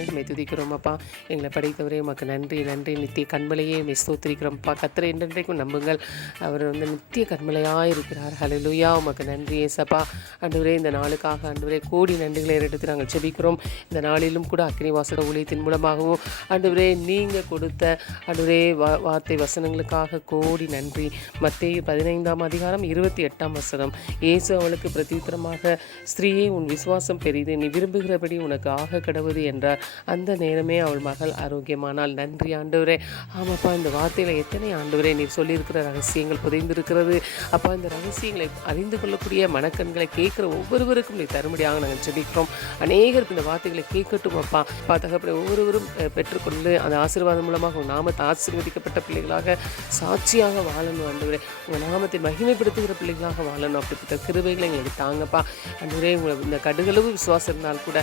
தகப்பனே, உம்மை துதிக்கிறோம் அப்பா. எங்களை படைத்தவரே உமக்கு நன்றி நன்றி. நித்திய கண்மலையே உம்மை ஸ்தோத்திரிக்கிறோம்ப்பா. கர்த்தரை என்றென்றைக்கும் நம்புங்கள். அவர் நித்திய கண்மலையாக இருக்கிறார். ஹல்லேலூயா. உமக்கு நன்றி ஏசப்பா. ஆண்டவரே, இந்த நாளுக்காக ஆண்டவரே கோடி நன்றிகளை எடுத்து நாங்கள் ஜெபிக்கிறோம். இந்த நாளிலும் கூட அக்கினிவாசக ஊழியத்தின் மூலமாகவும் ஆண்டவரே நீங்கள் கொடுத்த ஆண்டவரே வார்த்தை வசனங்களுக்காக கோடி நன்றி. மத்தேயு 15:28 இயேசு அவளுக்கு பிரதியுத்தரமாக, ஸ்திரீயே, உன் விசுவாசம் பெரிது, நீ விரும்புகிறபடி உனக்கு ஆக கடவுது என்றார். அந்த நேரமே அவள் மகள் ஆரோக்கியமானால். நன்றி ஆண்டவரே. ஆமாப்பா, இந்த வார்த்தையில் எத்தனை ஆண்டவரே நீர் சொல்லியிருக்கிற ரகசியங்கள் புதைந்திருக்கிறது அப்பா. இந்த ரகசியங்களை அறிந்து கொள்ளக்கூடிய மனக்கண்களை கேட்குற ஒவ்வொருவருக்கும் நீ தரும்படியாக நாங்கள் ஜெபிக்கிறோம். அநேகருக்கு இந்த வார்த்தைகளை கேட்கட்டும் அப்பா. தகப்பனே, ஒவ்வொருவரும் பெற்றுக்கொண்டு அந்த ஆசீர்வாதம் மூலமாக உங்கள் நாமத்தை ஆசீர்வதிக்கப்பட்ட பிள்ளைகளாக சாட்சியாக வாழணும் ஆண்டவரே. உங்கள் நாமத்தை மகிமைப்படுத்துகிற பிள்ளைகளாக வாழணும். அப்படிப்பட்ட கிருபைகளை எங்களுக்கு தாங்கப்பா ஆண்டவரே. இந்த கடுகளவு விசுவாசம் இருந்தால் கூட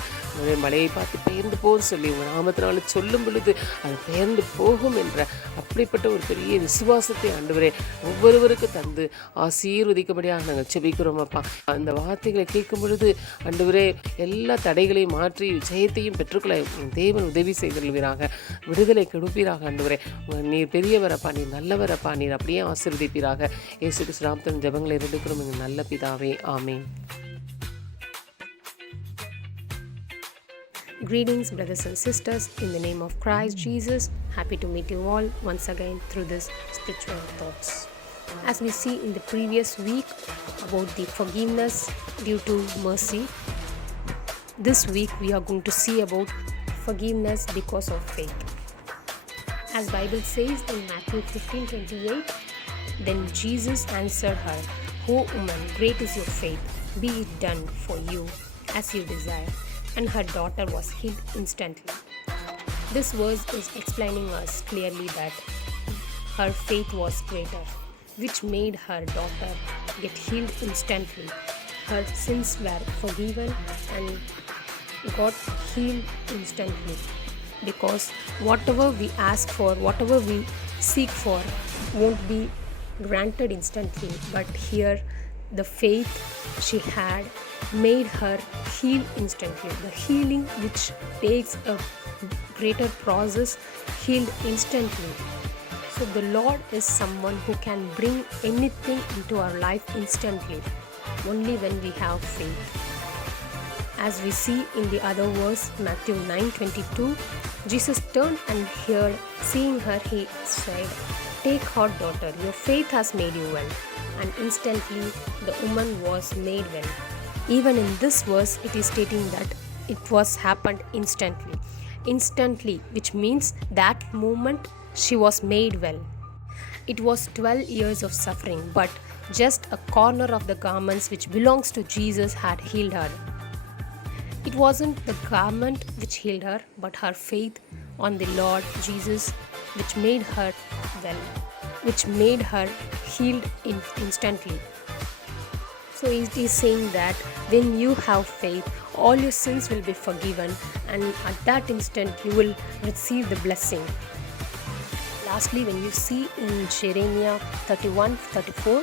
மலையை பார்த்து பெயர்ந்து போன்னு சொல்லி உங்கள் நாமத்தினால சொல்லும் பொழுது அது பெயர்ந்து போகும் என்ற அப்படிப்பட்ட ஒரு பெரிய விசுவாசத்தை ஆண்டவரே ஒவ்வொருவருக்கு தந்து ஆசீர்வதிக்கும்படியாக நாங்கள் செபிக்கிறோம் அப்பா. அந்த வார்த்தைகளை கேட்கும் பொழுது ஆண்டவரே எல்லா தடைகளையும் மாற்றி ஜெயத்தையும் பெற்றுக்கொள்ள தேவன் உதவி செய்தல்வீராக, விடுதலை கொடுப்பீராக ஆண்டவரே. நீர் பெரியவரப்பா, நீர் நல்லவரப்பா, நீர் அப்படியே ஆசீர்வதிப்பீராக. இயேசு கிறிஸ்து நாமத்தில் ஜெபங்களை எடுக்கிறோம் எங்கள் நல்ல பிதாவே, ஆமென். Greetings, brothers and sisters, in the name of Christ Jesus. Happy to meet you all once again through this spiritual thoughts. As we see in the previous week about the forgiveness due to mercy, this week we are going to see about forgiveness because of faith. As Bible says in Matthew 15:28, then Jesus answered her, "O woman, great is your faith. Be it done for you as you desire." And her daughter was healed instantly. This verse is explaining us clearly that her faith was greater, which made her daughter get healed instantly. Her sins were forgiven and got healed instantly. Because whatever we ask for, whatever we seek for, won't be granted instantly. But here, the faith she had made her heal instantly. The healing which takes a greater process healed instantly. So the Lord is someone who can bring anything into our life instantly, only when we have faith. As we see in the other verse, Matthew 9:22, Jesus turned and heard, seeing her, he said, "Take heart, daughter, your faith has made you well." And instantly the woman was made well. Even in this verse, it is stating that it was happened instantly. Instantly, which means that moment she was made well. It was 12 years of suffering, but just a corner of the garments which belongs to Jesus had healed her. It wasn't the garment which healed her, but her faith on the Lord Jesus which made her well, which made her healed instantly. So it is saying that when you have faith, all your sins will be forgiven, and at that instant you will receive the blessing. Lastly, when you see in Jeremiah 31:34,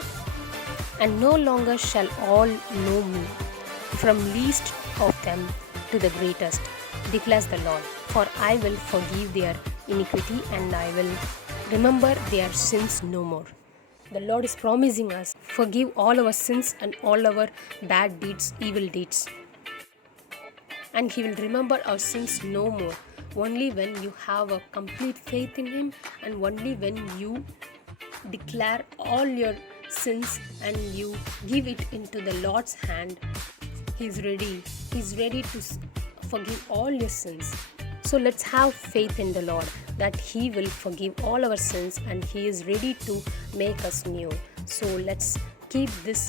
"And no longer shall all know me, from least of them to the greatest, declares the Lord. For I will forgive their iniquity, and I will remember their sins no more." The Lord is promising us, forgive all our sins and all our bad deeds, evil deeds. And He will remember our sins no more. Only when you have a complete faith in Him, and only when you declare all your sins and you give it into the Lord's hand, He's ready. He's ready to forgive all your sins. So let's have faith in the Lord that He will forgive all our sins, and He is ready to make us new. So let's keep these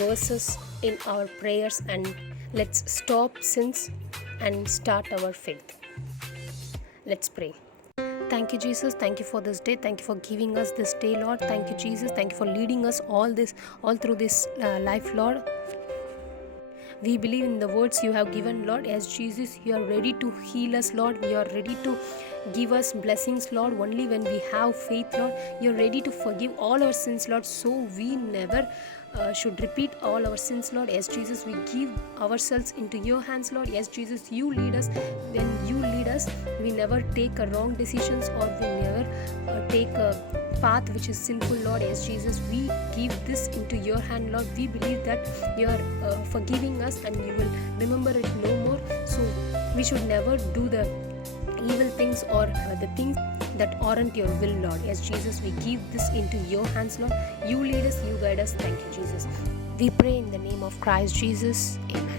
verses in our prayers, and let's stop sins and start our faith. Let's pray. Thank you, Jesus. Thank you for this day. Thank you for giving us this day, Lord. Thank you, Jesus. Thank you for leading us all through this life, Lord. We believe in the words you have given, Lord. As Jesus, you are ready to heal us, Lord. We are ready to give us blessings, Lord, only when we have faith, Lord. You're ready to forgive all our sins, Lord, so we never should repeat all our sins, Lord. Yes, Jesus, we give ourselves into your hands, Lord. Yes, Jesus, you lead us. When you lead us, we never take a wrong decisions, or we never take a path which is sinful, Lord. Yes, Jesus, we give this into your hand, Lord. We believe that you are forgiving us and you will remember it no more. So we should never do the evil things or the things that aren't your will, Lord. Yes, Jesus, we give this into your hands, Lord. You lead us, you guide us. Thank you, Jesus. We pray in the name of Christ Jesus. Amen.